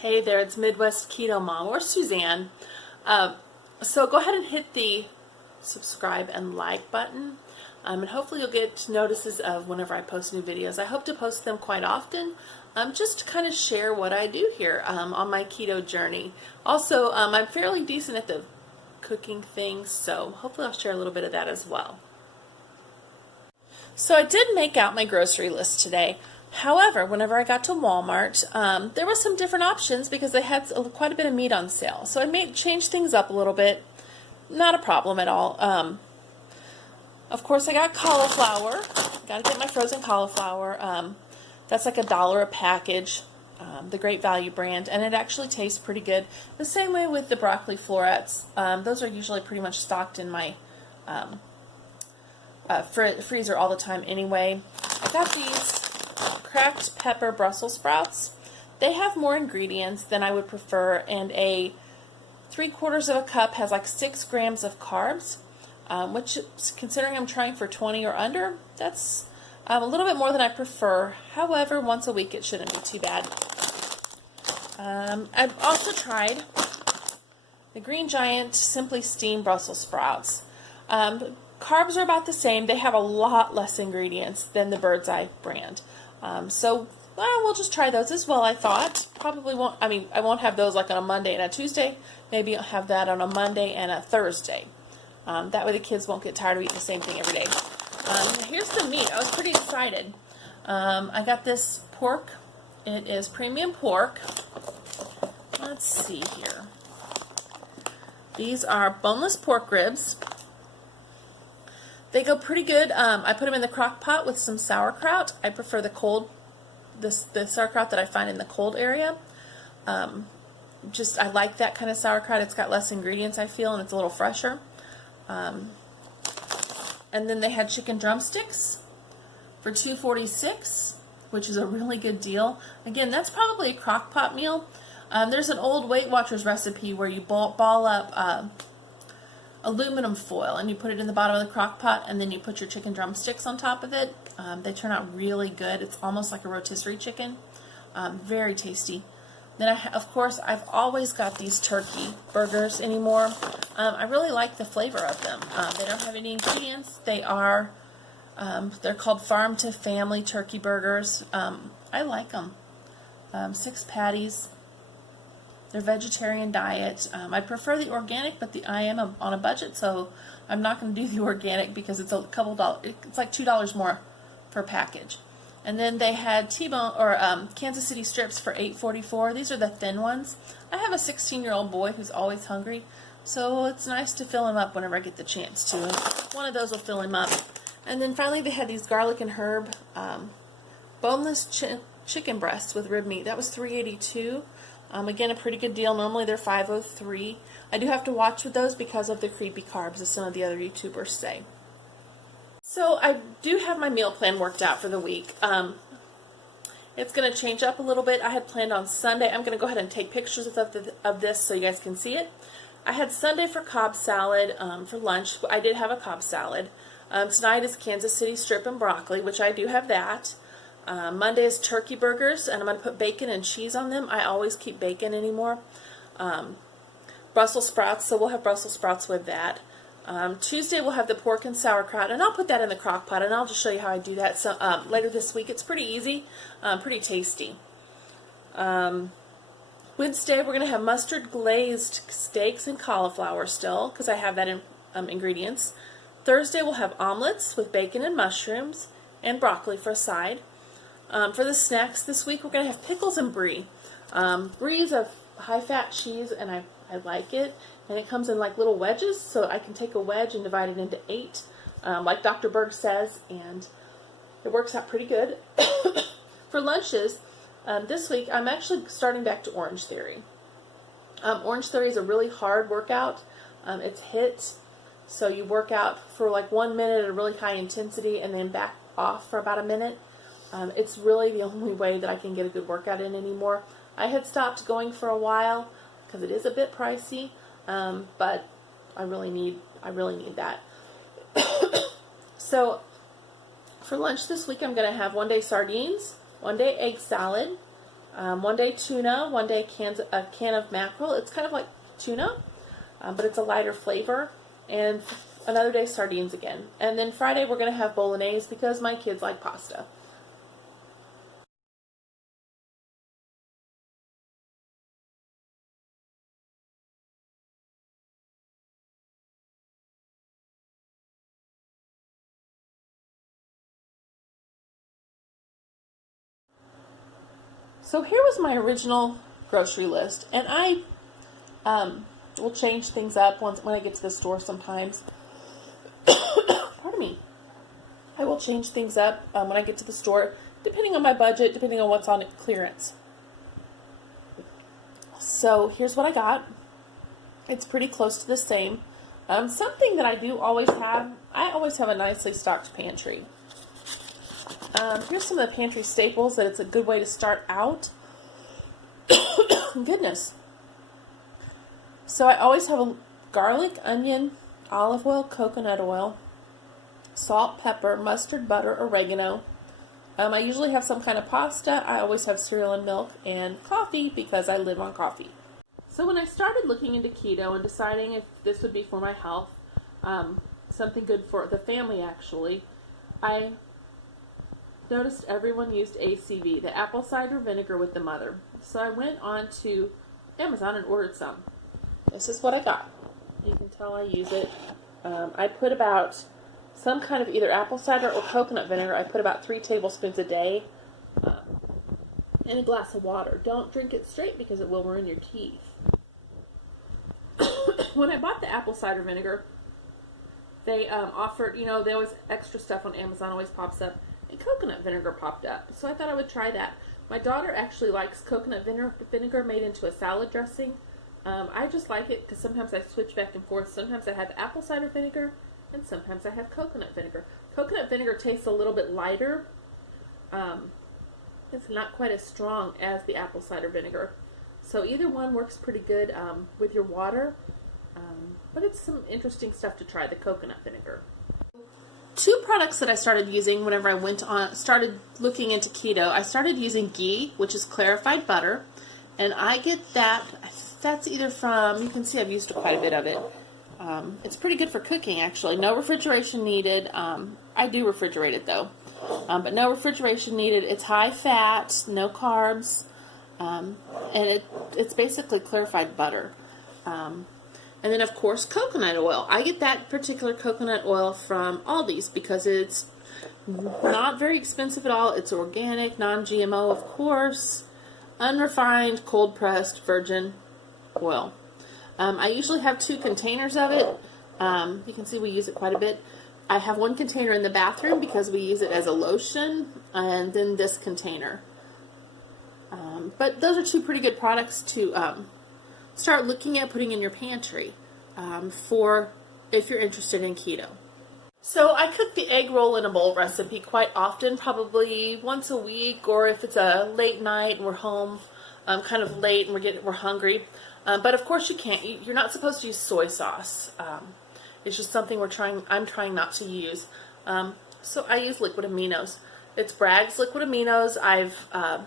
Hey there, it's Midwest Keto Mom, or Suzanne. So go ahead and hit the subscribe and like button, and hopefully you'll get notices of whenever I post new videos. I hope to post them quite often, just to kind of share what I do here on my keto journey. Also, I'm fairly decent at the cooking things, so hopefully I'll share a little bit of that as well. So I did make out my grocery list today. However, whenever I got to Walmart, there were some different options because they had quite a bit of meat on sale. So I changed things up a little bit. Not a problem at all. Of course, I got cauliflower. Got to get my frozen cauliflower. That's like $1 a package, the Great Value brand, and it actually tastes pretty good. The same way with the broccoli florets. Those are usually pretty much stocked in my freezer all the time anyway. I got these cracked pepper Brussels sprouts. They have more ingredients than I would prefer, and a 3/4 of a cup has like 6 grams of carbs, which, considering I'm trying for 20 or under, that's a little bit more than I prefer. However, once a week it shouldn't be too bad. I've also tried the Green Giant Simply Steamed Brussels sprouts. Carbs are about the same. They have a lot less ingredients than the Bird's Eye brand. We'll just try those as well, I thought. Probably won't, I won't have those like on a Monday and a Tuesday. Maybe I'll have that on a Monday and a Thursday. That way the kids won't get tired of eating the same thing every day. Here's the meat. I was pretty excited. I got this pork. It is premium pork. Let's see here. These are boneless pork ribs. They go pretty good. I put them in the crock pot with some sauerkraut. I prefer the sauerkraut that I find in the cold area. I like that kind of sauerkraut. It's got less ingredients, I feel, and it's a little fresher. And then they had chicken drumsticks for $2.46, which is a really good deal. Again, that's probably a crock pot meal. There's an old Weight Watchers recipe where you ball up aluminum foil and you put it in the bottom of the crock pot, and then you put your chicken drumsticks on top of it. They turn out really good. It's almost like a rotisserie chicken. Very tasty. Then of course I've always got these turkey burgers anymore. I really like the flavor of them. They don't have any ingredients. They're called Farm to Family turkey burgers. I like them. 6 patties. They're vegetarian diet. I prefer the organic, but I am on a budget, so I'm not going to do the organic because it's a couple dollars. It's like $2 more per package. And then they had T-bone or Kansas City strips for $8.44. These are the thin ones. I have a 16-year-old boy who's always hungry, so it's nice to fill him up whenever I get the chance to. And one of those will fill him up. And then finally they had these garlic and herb boneless chicken breasts with rib meat. That was $3.82. Again, a pretty good deal. Normally they're $5.03. I do have to watch with those because of the creepy carbs, as some of the other YouTubers say. So I do have my meal plan worked out for the week. It's going to change up a little bit. I had planned on Sunday. I'm going to go ahead and take pictures of this so you guys can see it. I had Sunday for Cobb salad for lunch. I did have a Cobb salad. Tonight is Kansas City strip and broccoli, which I do have that. Monday is turkey burgers, and I'm going to put bacon and cheese on them. I always keep bacon anymore. Brussels sprouts, so we'll have Brussels sprouts with that. Tuesday we'll have the pork and sauerkraut, and I'll put that in the crock pot, and I'll just show you how I do that later this week. It's pretty easy, pretty tasty. Wednesday we're going to have mustard glazed steaks and cauliflower still, because I have that in ingredients. Thursday we'll have omelets with bacon and mushrooms and broccoli for a side. For the snacks this week, we're going to have pickles and brie. Brie is a high-fat cheese, and I like it. And it comes in like little wedges, so I can take a wedge and divide it into 8, like Dr. Berg says, and it works out pretty good. For lunches, this week, I'm actually starting back to Orange Theory. Orange Theory is a really hard workout. It's HIIT, so you work out for like 1 minute at a really high intensity and then back off for about a minute. It's really the only way that I can get a good workout in anymore. I had stopped going for a while because it is a bit pricey, but I really need that. So for lunch this week, I'm going to have one day sardines, one day egg salad, One day tuna, one day a can of mackerel. It's kind of like tuna, but it's a lighter flavor. And another day sardines again. And then Friday we're going to have bolognese because my kids like pasta. So here was my original grocery list, and I will change things up when I get to the store sometimes. Pardon me. I will change things up when I get to the store, depending on my budget, depending on what's on clearance. So here's what I got. It's pretty close to the same. Something that I always have a nicely stocked pantry. Here's some of the pantry staples that it's a good way to start out. Goodness. So I always have a garlic, onion, olive oil, coconut oil, salt, pepper, mustard, butter, oregano. I usually have some kind of pasta. I always have cereal and milk and coffee because I live on coffee. So when I started looking into keto and deciding if this would be for my health, something good for the family actually, I noticed everyone used ACV, the apple cider vinegar with the mother. So I went on to Amazon and ordered some. This is what I got. You can tell I use it. I put about some kind of either apple cider or coconut vinegar. I put about 3 tablespoons a day in a glass of water. Don't drink it straight because it will ruin your teeth. When I bought the apple cider vinegar, they offered, they always extra stuff on Amazon always pops up. And coconut vinegar popped up. So I thought I would try that. My daughter actually likes coconut vinegar made into a salad dressing. I just like it because sometimes I switch back and forth. Sometimes I have apple cider vinegar and sometimes I have coconut vinegar. Coconut vinegar tastes a little bit lighter. It's not quite as strong as the apple cider vinegar. So either one works pretty good with your water. But it's some interesting stuff to try, the coconut vinegar. 2 products that I started using whenever I started looking into keto. I started using Ghee, which is clarified butter, and I get that's either from, you can see I've used quite a bit of it. It's pretty good for cooking actually. No refrigeration needed. I do refrigerate it though, but no refrigeration needed. It's high fat, no carbs, and it's basically clarified butter. And then, of course, coconut oil. I get that particular coconut oil from Aldi's because it's not very expensive at all. It's organic, non-GMO, of course, unrefined, cold-pressed, virgin oil. I usually have 2 containers of it. You can see we use it quite a bit. I have 1 container in the bathroom because we use it as a lotion, and then this container. But those are 2 pretty good products to start looking at putting in your pantry for if you're interested in keto. So I cook the egg roll in a bowl recipe quite often, probably once a week, or if it's a late night and we're home kind of late and we're hungry. But of course you're not supposed to use soy sauce. It's just something I'm trying not to use. So I use liquid aminos. It's Bragg's liquid aminos. I've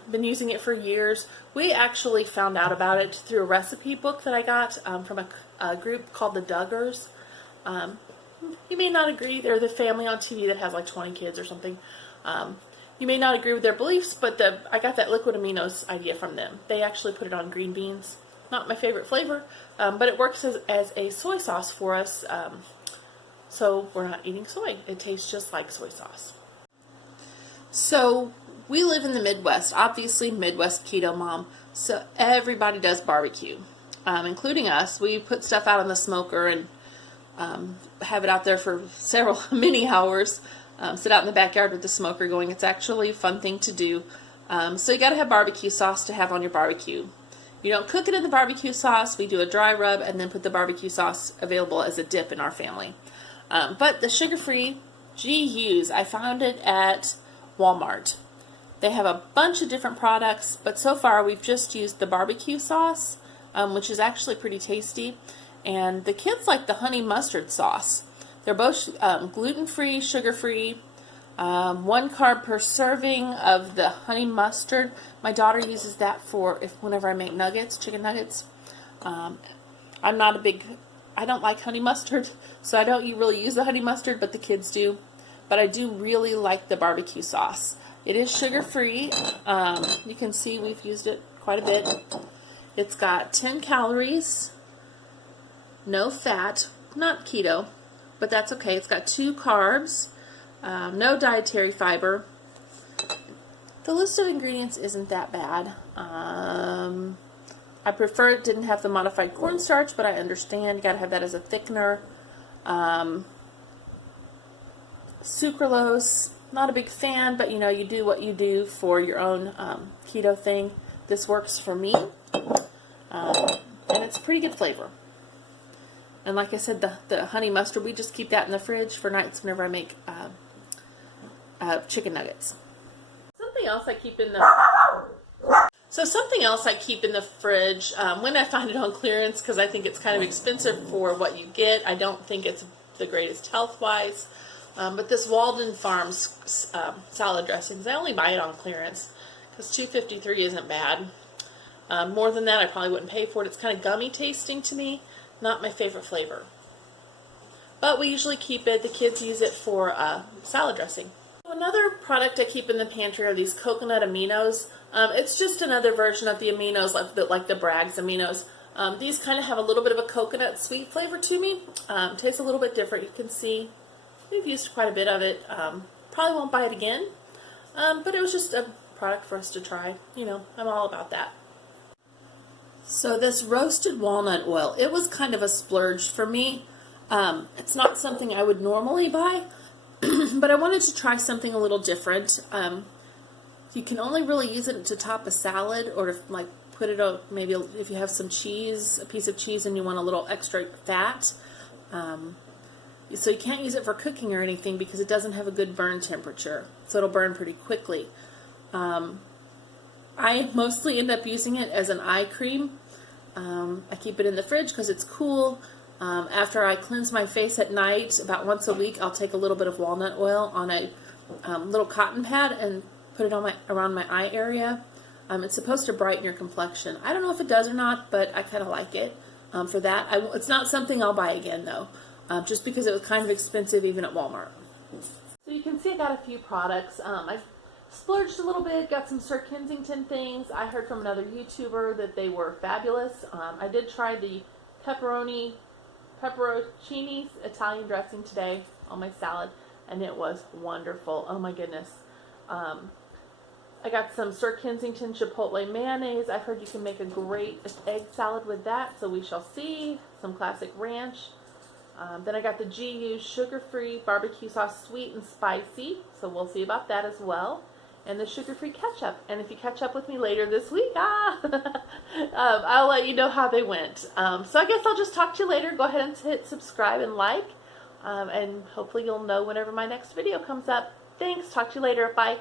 been using it for years. We actually found out about it through a recipe book that I got from a group called the Duggars. You may not agree. They're the family on TV that has like 20 kids or something. You may not agree with their beliefs, but I got that liquid aminos idea from them. They actually put it on green beans. Not my favorite flavor, but it works as a soy sauce for us. So we're not eating soy. It tastes just like soy sauce. So we live in the Midwest, obviously Midwest keto mom, so everybody does barbecue, including us. We put stuff out on the smoker and have it out there for many hours, sit out in the backyard with the smoker going. It's actually a fun thing to do. So you got to have barbecue sauce to have on your barbecue. You don't cook it in the barbecue sauce. We do a dry rub and then put the barbecue sauce available as a dip in our family. But the sugar-free Ghee, I found it at Walmart. They have a bunch of different products, but so far we've just used the barbecue sauce, which is actually pretty tasty, and the kids like the honey mustard sauce. They're both gluten-free, sugar-free, 1 carb per serving of the honey mustard. My daughter uses that for whenever I make nuggets, chicken nuggets. I'm not a big, I don't like honey mustard, so I don't really use the honey mustard, but the kids do. But I do really like the barbecue sauce. It is sugar-free. You can see we've used it quite a bit. It's got 10 calories, no fat, not keto, but that's okay. It's got 2 carbs, no dietary fiber. The list of ingredients isn't that bad. I prefer it didn't have the modified cornstarch, but I understand you got to have that as a thickener. Sucralose, not a big fan, but you know, you do what you do for your own keto thing. This works for me, and it's a pretty good flavor. And like I said, the honey mustard, we just keep that in the fridge for nights whenever I make chicken nuggets. Something else I keep in the fridge when I find it on clearance, because I think it's kind of expensive for what you get. I don't think it's the greatest health-wise. But this Walden Farms salad dressings, I only buy it on clearance because $2.53 isn't bad. More than that, I probably wouldn't pay for it. It's kind of gummy tasting to me. Not my favorite flavor. But we usually keep it. The kids use it for salad dressing. Another product I keep in the pantry are these coconut aminos. It's just another version of the aminos, like the Bragg's aminos. These kind of have a little bit of a coconut sweet flavor to me. Tastes a little bit different. You can see we've used quite a bit of it. Probably won't buy it again, but it was just a product for us to try. You know, I'm all about that. So this roasted walnut oil, it was kind of a splurge for me. It's not something I would normally buy, but I wanted to try something a little different. You can only really use it to top a salad, or to like put it on, maybe if you have some cheese, a piece of cheese, and you want a little extra fat. So you can't use it for cooking or anything because it doesn't have a good burn temperature, so it'll burn pretty quickly. I mostly end up using it as an eye cream. I keep it in the fridge because it's cool. After I cleanse my face at night, about once a week, I'll take a little bit of walnut oil on a little cotton pad and put it on around my eye area. It's supposed to brighten your complexion. I don't know if it does or not, but I kind of like it for that. It's not something I'll buy again, though, just because it was kind of expensive even at Walmart. So you can see I got a few products. I've splurged a little bit, got some Sir Kensington things. I heard from another YouTuber that they were fabulous. I did try the pepperoncini Italian dressing today on my salad, and it was wonderful. Oh my goodness. I got some Sir Kensington Chipotle mayonnaise. I've heard you can make a great egg salad with that, so we shall see. Some classic ranch. Then I got the GU sugar-free barbecue sauce, sweet and spicy, so we'll see about that as well. And the sugar-free ketchup. And if you catch up with me later this week, I'll let you know how they went. So I guess I'll just talk to you later. Go ahead and hit subscribe and like, and hopefully you'll know whenever my next video comes up. Thanks. Talk to you later. Bye.